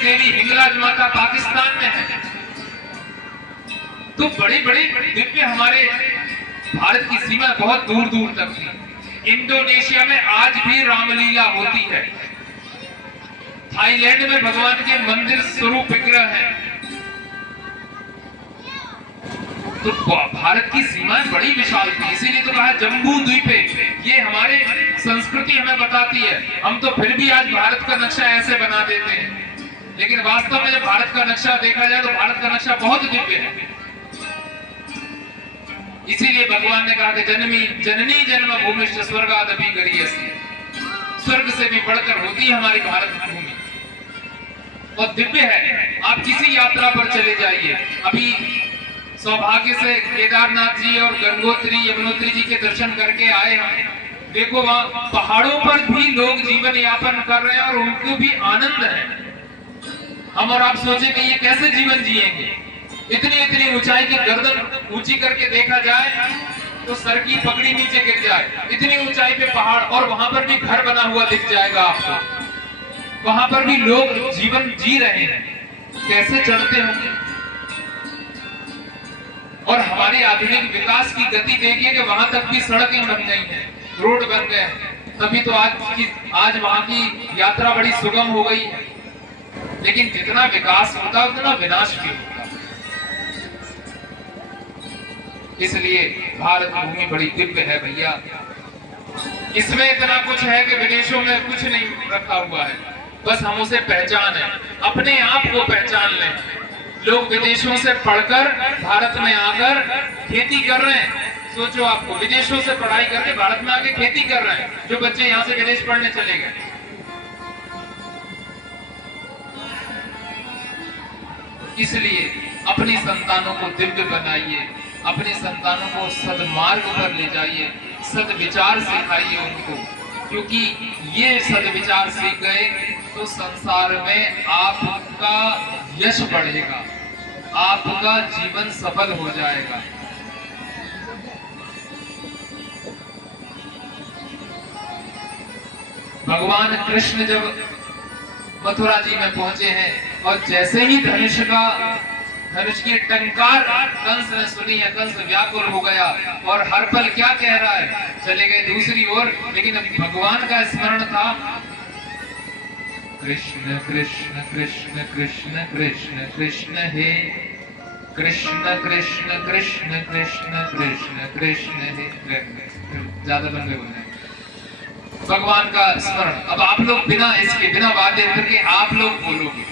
देवी हिंगलाज माता पाकिस्तान में है। तो बड़ी बड़ी दिव्य हमारे भारत की सीमा बहुत दूर दूर तक थी। इंडोनेशिया में आज भी रामलीला होती है। थाईलैंड में भगवान के मंदिर स्वरूप विग्रह है। तो भारत की सीमाएं बड़ी विशाल थी, इसीलिए तो कहा जम्बू द्वीपे। ये हमारे संस्कृति हमें बताती है। हम तो फिर भी आज भारत का नक्शा ऐसे बना देते हैं, लेकिन वास्तव में जब भारत का नक्शा देखा जाए तो भारत का नक्शा बहुत दिव्य है। इसीलिए भगवान ने कहा कि जननी जन्म भूमि स्वर्गादपि गरीयसी, स्वर्ग से भी बढ़कर होती है हमारी भारत भूमि और दिव्य है। आप किसी यात्रा पर चले जाइए, अभी सौभाग्य से केदारनाथ जी और गंगोत्री यमुनोत्री जी के दर्शन करके आए हम। देखो वहां पहाड़ों पर भी लोग जीवन यापन कर रहे हैं और उनको भी आनंद है। हम और आप सोचे कि ये कैसे जीवन जिएंगे। इतनी इतनी ऊंचाई की गर्दन ऊंची करके देखा जाए तो सर की पगड़ी नीचे गिर जाए। इतनी ऊंचाई पे पहाड़, और वहां पर भी घर बना हुआ दिख जाएगा आपको। वहां पर भी लोग जीवन जी रहे हैं, कैसे चढ़ते होंगे। और हमारे आधुनिक विकास की गति देखिए कि वहां तक भी सड़कें बन गई हैं, रोड बन गए हैं। तभी तो आज वहां की यात्रा बड़ी सुगम हो गई है। लेकिन जितना विकास होता है उतना विनाश भी होता है। इसलिए भारत भूमि बड़ी दिव्य है भैया। इसमें इतना कुछ है कि विदेशों में कुछ नहीं रखा हुआ है, बस हम उसे पहचान है, अपने आप को पहचान लें। लोग विदेशों से पढ़कर भारत में आकर खेती कर रहे हैं। सोचो, आपको विदेशों से पढ़ाई करके भारत में आके खेती कर रहे हैं जो बच्चे यहाँ से विदेश पढ़ने चले गए। इसलिए अपनी संतानों को दिव्य बनाइए, अपने संतानों को सदमार्ग पर ले जाइए, सदविचार सिखाइए उनको, क्योंकि ये सदविचार सीख गए तो संसार में आपका यश बढ़ेगा, आपका जीवन सफल हो जाएगा। भगवान कृष्ण जब मथुरा जी में पहुंचे हैं और जैसे ही धनुष की टंकार कंस ने सुनी है, कंस व्याकुल हो गया और हर पल क्या कह रहा है, चले गए दूसरी ओर। लेकिन भगवान का स्मरण था, कृष्ण कृष्ण कृष्ण कृष्ण कृष्ण कृष्ण हे कृष्ण कृष्ण कृष्ण कृष्ण कृष्ण कृष्ण हे। ज्यादा लंबे हो जाए। भगवान का स्मरण। अब आप लोग बिना वाद्य यंत्र के आप लोग बोलोगे,